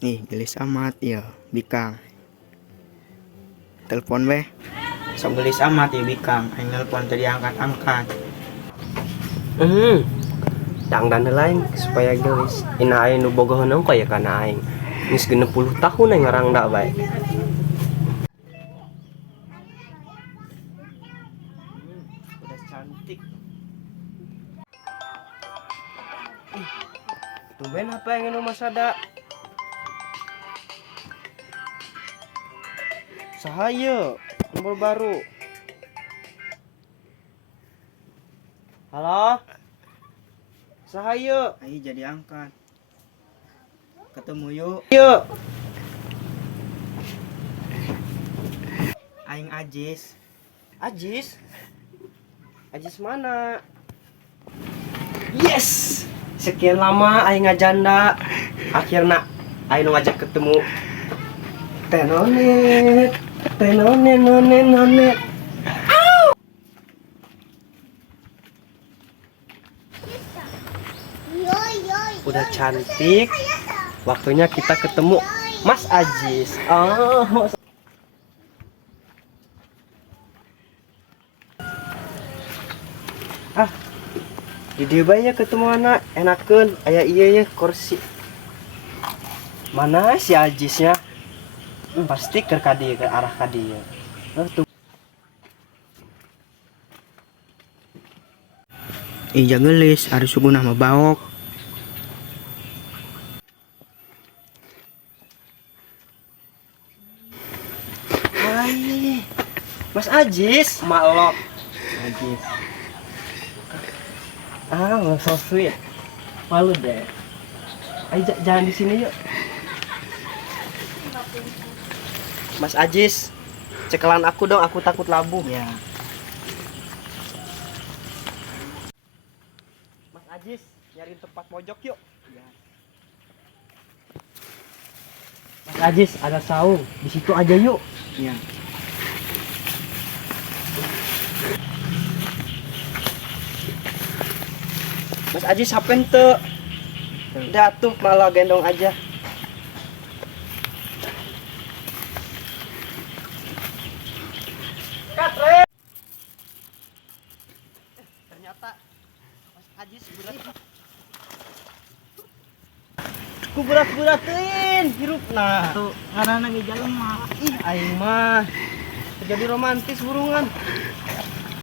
Nih, gelis amat ya, Bikang. Telepon weh. Sok gelis amat ya Bikang. Aing nelpon tadi angkat-angkat. Dangdan lain supaya gelis. Ina aing nu bogoh neung kaya kana aing. Geus 60 tahun aing ngarangda bae. Udah cantik. Tumben apa yang nu masada? Sahaya, nomor baru. Halo? Sahaya. Aing jadi angkat. Ketemu yuk. Yuk. Aing Ajis. Ajis? Ajis mana? Yes! Sekian lama aing ngajanda. Akhirna aing nu ngajak ketemu. Tenonet. Tenonet nonet nonet. Udah cantik. Waktunya kita ketemu Mas Ajis. Oh, di dieu bae ya ketemu anak enakeun aya ieu ya kursi. Mana si Ajisnya? Pasti ke kadieu ke arah kadieu. Tuh. Ija gelis, harus suku nama baok. Hai. Mas Ajis, malok. Ajis. So sweet. Malu deh. Ayo jalan di sini yuk. Mas Ajis, cekelan aku dong, aku takut labuh. Ya. Mas Ajis, nyari tempat pojok yuk. Ya. Mas Ajis, ada saung. Di situ aja yuk. Ya. Mas Ajis sapen tuh. Udah tuh malah gendong aja. Katre. Ternyata Mas Ajis berat. Ku berat-beratin hirupna. Tuh, karena lagi jalan mah. Ih, aing mah jadi romantis burungan.